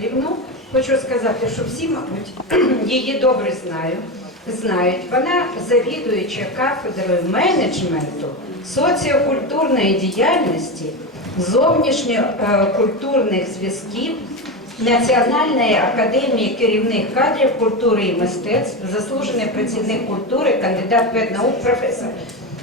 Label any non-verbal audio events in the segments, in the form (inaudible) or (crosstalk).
Кирилівну. Хочу сказати, що всі, мабуть, (clears throat) її добре знають. знають. Вона завідуюча кафедрою менеджменту соціокультурної діяльності, зовнішньокультурних зв'язків Національної академії керівних кадрів культури і мистецтв, заслужений працівник культури, кандидат педнаук, професор.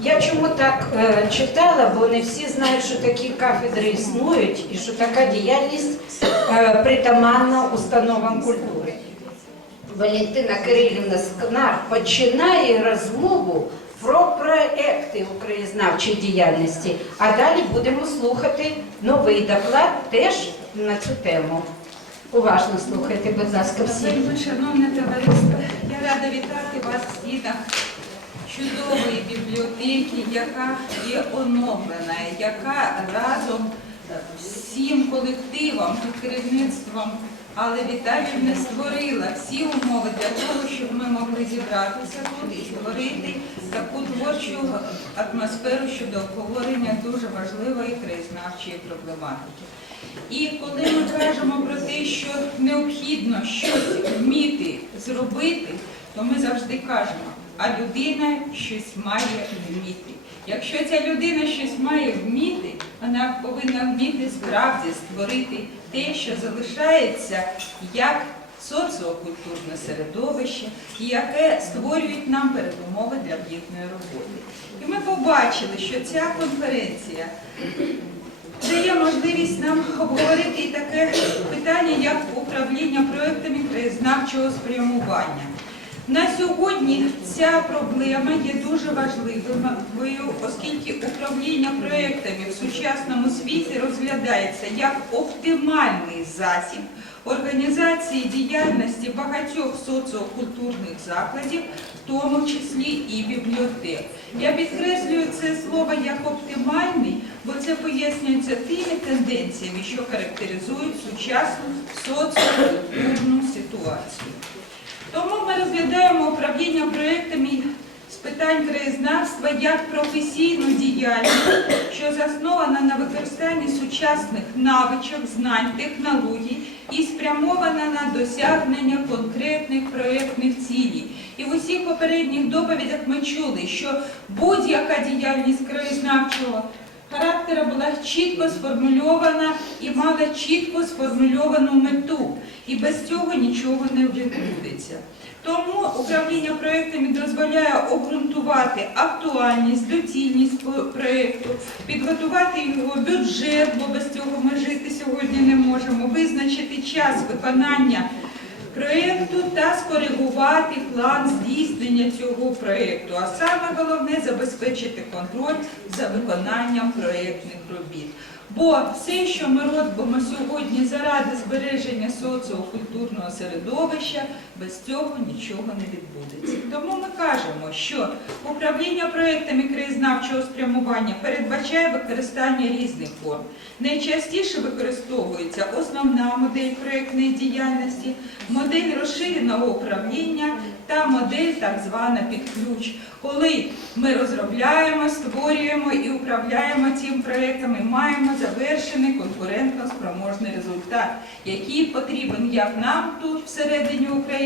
Я чому так е, читала, бо не всі знають, що такі кафедри існують і що така діяльність е, притаманна установам культури. Валентина Кирилівна Скнар починає розмову про проекти українознавчої діяльності, а далі будемо слухати новий доклад теж на цю тему. Уважно слухайте, будь ласка, всі. Шановне товариство, я рада вітати вас в стінах чудової бібліотеки, яка є оновлена, яка разом всім колективом під керівництвом але Віталіївна створила всі умови для того, щоб ми могли зібратися тут і створити таку творчу атмосферу щодо обговорення дуже важливої краєзнавчої проблематики. І коли ми кажемо про те, що необхідно щось вміти зробити, то ми завжди кажемо, а людина щось має вміти. Якщо ця людина щось має вміти, вона повинна вміти справді створити те, що залишається як соціокультурне середовище, яке створюють нам передумови для плідної роботи. І ми побачили, що ця конференція нам обговорити і таке питання, як управління проектами краєзнавчого спрямування. На сьогодні ця проблема є дуже важливою, оскільки управління проектами в сучасному світі розглядається як оптимальний засіб організації діяльності багатьох соціокультурних закладів, в тому числі і бібліотек. Я підкреслюю це слово як оптимальний, бо це пояснюється тими тенденціями, що характеризують сучасну соціокультурну ситуацію. Тому ми розглядаємо управління проєктами з питань краєзнавства як професійну діяльність, що заснована на використанні сучасних навичок, знань, технологій і спрямована на досягнення конкретних проєктних цілей. І в усіх попередніх доповідях ми чули, що будь-яка діяльність краєзнавчого характера була чітко сформульована і мала чітко сформульовану мету. І без цього нічого не відбудеться. Тому управління проєктами дозволяє обґрунтувати актуальність, доцільність проєкту, підготувати його бюджет, бо без цього ми жити сьогодні не можемо, визначити час виконання проєкту та скоригувати план здійснення цього проєкту. А саме головне забезпечити контроль за виконанням проєктних робіт. Бо все, що ми робимо сьогодні заради збереження соціокультурного середовища, без цього нічого не відбудеться. Тому ми кажемо, що управління проєктами краєзнавчого спрямування передбачає використання різних форм. Найчастіше використовується основна модель проєктної діяльності, модель розширеного управління та модель так звана під ключ, коли ми розробляємо, створюємо і управляємо цим проєктом і маємо завершений конкурентно спроможний результат, який потрібен як нам тут всередині України,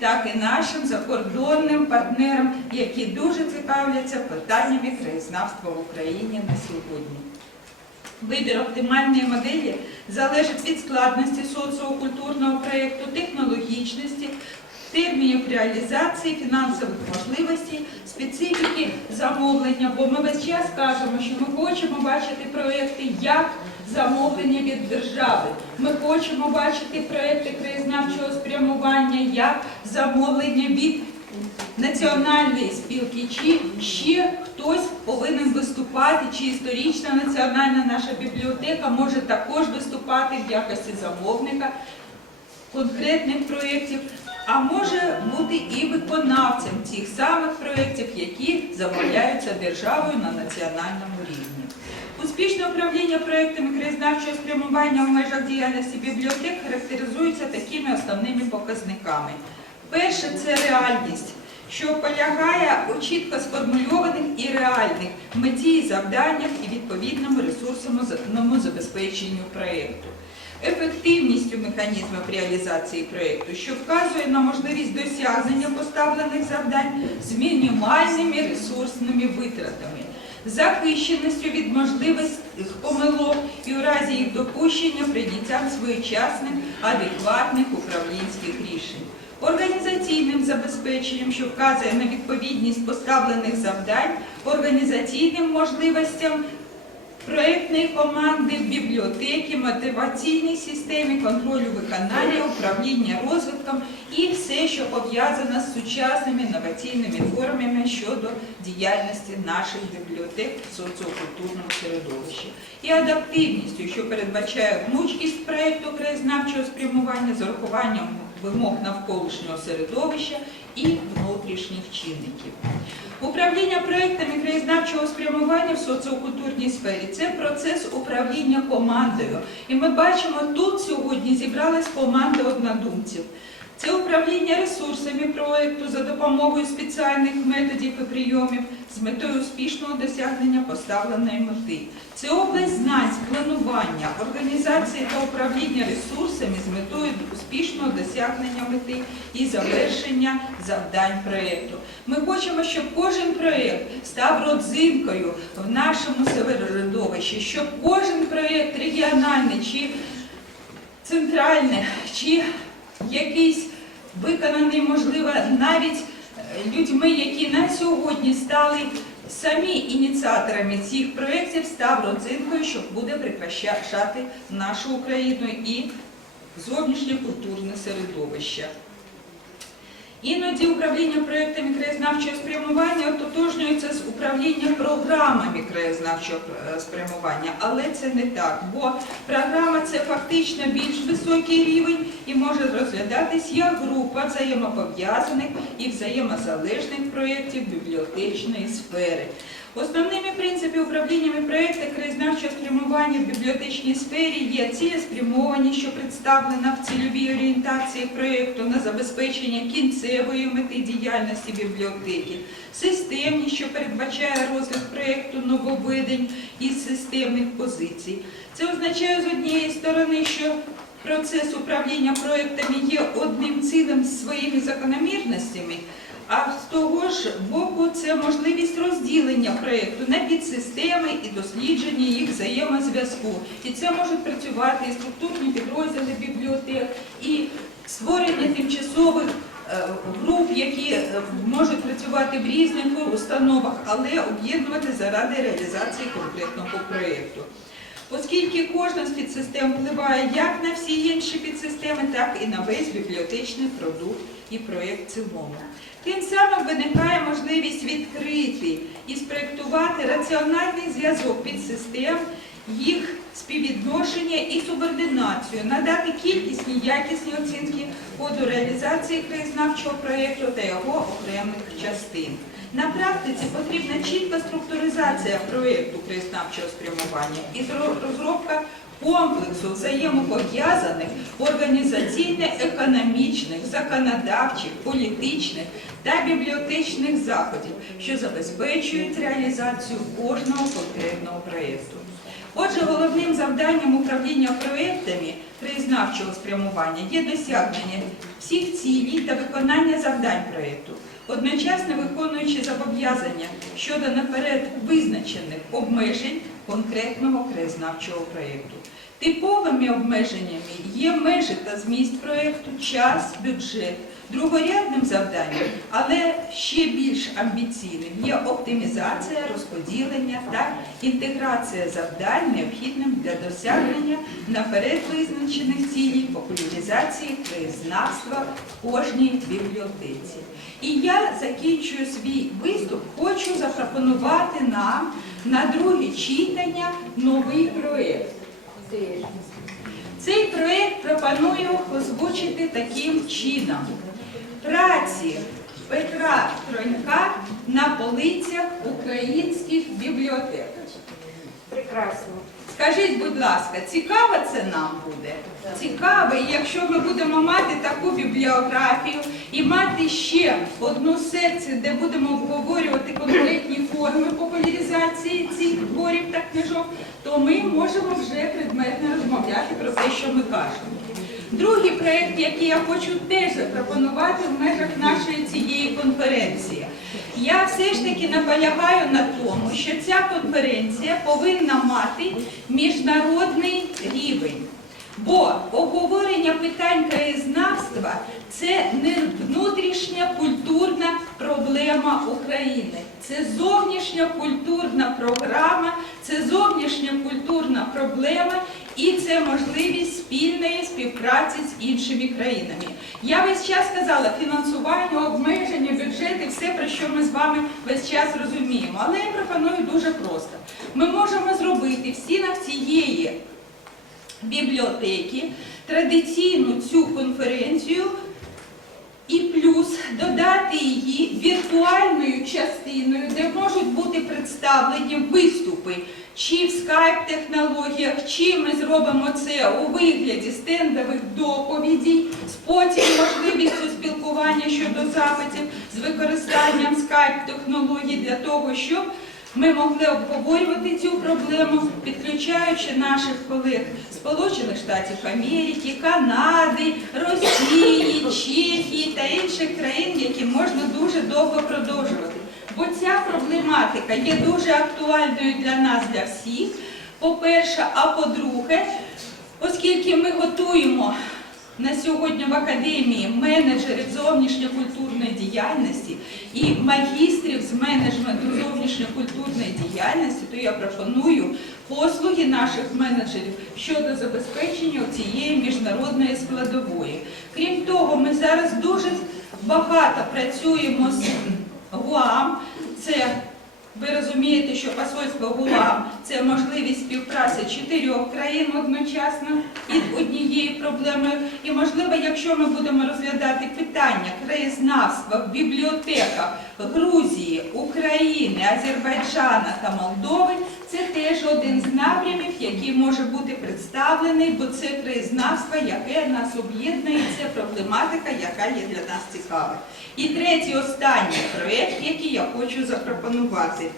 так і нашим закордонним партнерам, які дуже цікавляться питаннями краєзнавства в Україні на сьогодні. Вибір оптимальної моделі залежить від складності соціокультурного проєкту, технологічності, термінів реалізації, фінансових можливостей, специфіки замовлення. Бо ми весь час кажемо, що ми хочемо бачити проєкти як замовлення від держави. Ми хочемо бачити проєкти краєзнавчого спрямування як замовлення від національної спілки, чи ще хтось повинен виступати, чи історична національна наша бібліотека може також виступати в якості замовника конкретних проєктів, а може бути і виконавцем цих самих проєктів, які замовляються державою на національному рівні. Успішне управління проєктами краєзнавчого спрямування в межах діяльності бібліотек характеризується такими основними показниками. Перше це реальність, що полягає у чітко сформульованих і реальних меті і завданнях і відповідному ресурсному забезпеченню проєкту. ефективністю механізмів реалізації проєкту, що вказує на можливість досягнення поставлених завдань з мінімальними ресурсними витратами, захищеністю від можливих помилок і у разі їх допущення прийняттям своєчасних адекватних управлінських рішень. Організаційним забезпеченням, що вказує на відповідність поставлених завдань, організаційним можливостям проєктної команди, бібліотеки, мотиваційній системі, контролю виконання, управління розвитком і все, що пов'язано з сучасними інноваційними формами щодо діяльності наших бібліотек в соціокультурному середовищі. І адаптивністю, що передбачає гнучкість проєкту краєзнавчого спрямування з урахуванням вимог навколишнього середовища і внутрішніх чинників. Управління проектами краєзнавчого спрямування в соціокультурній сфері це процес управління командою. І ми бачимо, тут сьогодні зібралась команда однодумців. Це управління ресурсами проекту за допомогою спеціальних методів і прийомів з метою успішного досягнення поставленої мети. Це область знань, планування, організації та управління ресурсами з метою успішного досягнення мети і завершення завдань проєкту. Ми хочемо, щоб кожен проєкт став родзинкою в нашому середовищі, щоб кожен проєкт регіональний чи центральний, чи якийсь виконаний, можливо, навіть е, людьми, які на сьогодні стали самі ініціаторами цих проєктів, став родзинкою, що буде прикрашати нашу Україну і зовнішнє культурне середовище. Іноді управління проєктами краєзнавчого спрямування ототожнюється з управлінням програмами краєзнавчого е, спрямування, але це не так, бо програма це фактично більш високий рівень і може розглядатись як група взаємопов'язаних і взаємозалежних проєктів бібліотечної сфери. Основними принципами управліннями проєкту краєзнавчого спрямування в бібліотечній сфері є цілеспрямованість, що представлена в цільовій орієнтації проєкту на забезпечення кінцевої мети діяльності бібліотеки, системність, що передбачає розгляд проєкту нововведень і системних позицій. Це означає з однієї сторони, що процес управління проєктами є одним цілим з своїми закономірностями. А з того ж боку це можливість розділення проєкту на підсистеми і дослідження їх взаємозв'язку. І це можуть працювати і структурні підрозділи бібліотек, і створення тимчасових е, груп, які е, можуть працювати в різних установах, але об'єднувати заради реалізації конкретного проєкту. Оскільки кожна з підсистем впливає як на всі інші підсистеми, так і на весь бібліотечний продукт і проєкт в цілому. Тим самим виникає можливість відкрити і спроєктувати раціональний зв'язок підсистем, їх співвідношення і субординацію, надати кількісні якісні оцінки ходу реалізації краєзнавчого проєкту та його окремих частин. На практиці потрібна чітка структуризація проєкту краєзнавчого спрямування і розробка комплексу взаємопов'язаних організаційно-економічних, законодавчих, політичних та бібліотечних заходів, що забезпечують реалізацію кожного конкретного проєкту. Отже, головним завданням управління проєктами краєзнавчого спрямування є досягнення всіх цілей та виконання завдань проєкту, одночасно виконуючи зобов'язання щодо наперед визначених обмежень конкретного краєзнавчого проєкту. Типовими обмеженнями є межі та зміст проєкту, час, бюджет. Другорядним завданням, але ще більш амбіційним, є оптимізація, розподілення та інтеграція завдань, необхідним для досягнення наперед визначених цілей популяризації краєзнавства в кожній бібліотеці. І я закінчую свій виступ, хочу запропонувати нам на друге читання новий проєкт. Цей проєкт пропоную озвучити таким чином. Праці Петра Тронька на полицях українських бібліотек. Прекрасно. Скажіть, будь ласка, цікаво це нам буде? Цікаво, якщо ми будемо мати таку бібліографію і мати ще одну секцію, де будемо обговорювати конкретні форми популяризації цих творів та книжок, то ми можемо вже предметно розмовляти про те, що ми кажемо. Другий проєкт, який я хочу теж запропонувати в межах нашої цієї конференції. Я все ж таки наполягаю на тому, що ця конференція повинна мати міжнародний рівень. Бо обговорення питань краєзнавства це не внутрішня культурна проблема України, це зовнішня культурна програма, це зовнішня культурна проблема і це можливість спільної співпраці з іншими країнами. Я весь час казала фінансування, обмеження, бюджети, все про що ми з вами весь час розуміємо. Але я пропоную дуже просто. Ми можемо зробити в стінах цієї бібліотеки традиційну цю конференцію і плюс додати її віртуальною частиною, де можуть бути представлені виступи, чи в скайп-технологіях, чи ми зробимо це у вигляді стендових доповідей, з потім можливістю спілкування щодо запитів з використанням скайп-технологій для того, щоб ми могли обговорювати цю проблему, підключаючи наших колег Сполучених Штатів Америки, Канади, Росії, Чехії та інших країн, які можна дуже довго продовжувати. Бо ця проблематика є дуже актуальною для нас, для всіх. По-перше, а по-друге, оскільки ми готуємо на сьогодні в академії менеджерів зовнішньокультурної діяльності і магістрів з менеджменту зовнішньокультурної діяльності, то я пропоную послуги наших менеджерів щодо забезпечення цієї міжнародної складової. Крім того, ми зараз дуже багато працюємо з ГУАМ. Це ви розумієте, що посольство ГУАМ це можливість співпраці чотирьох країн одночасно під однією проблемою. І можливо, якщо ми будемо розглядати питання краєзнавства в бібліотеках Грузії, України, Азербайджана та Молдови, це теж один з напрямів, який може бути представлений, бо це краєзнавство, яке нас об'єднує, це проблематика, яка є для нас цікава. І третій останній проєкт, який я хочу запропонувати.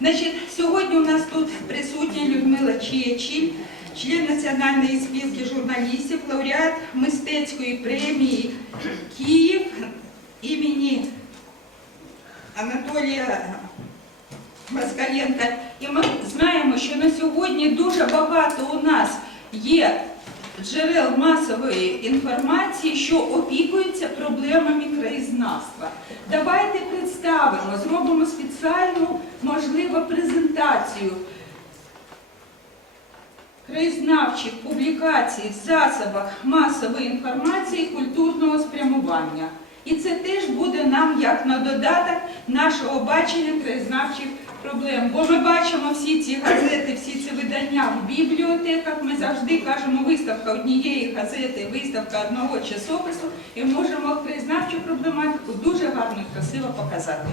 Значить, сьогодні у нас тут присутня Людмила Чечіль, член Національної спілки журналістів, лауреат мистецької премії Київ імені Анатолія Москаленка. І ми знаємо, що на сьогодні дуже багато у нас є джерел масової інформації, що опікуються проблемами краєзнавства. Давайте представимо, зробимо спеціальну, можливо, презентацію краєзнавчих публікацій в засобах масової інформації культурного спрямування. І це теж буде нам як на додаток нашого бачення краєзнавчих проблем. Бо ми бачимо всі ці газети, всі ці видання в бібліотеках. Ми завжди кажемо виставка однієї газети, виставка одного часопису, і можемо краєзнавчу проблематику дуже гарно і красиво показати.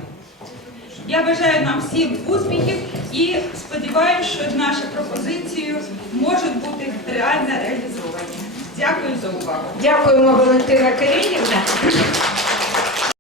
Я бажаю нам всім успіхів і сподіваюся, що наші пропозиції можуть бути реально реалізовані. Дякую за увагу. Дякуємо, Валентина Кирилівна.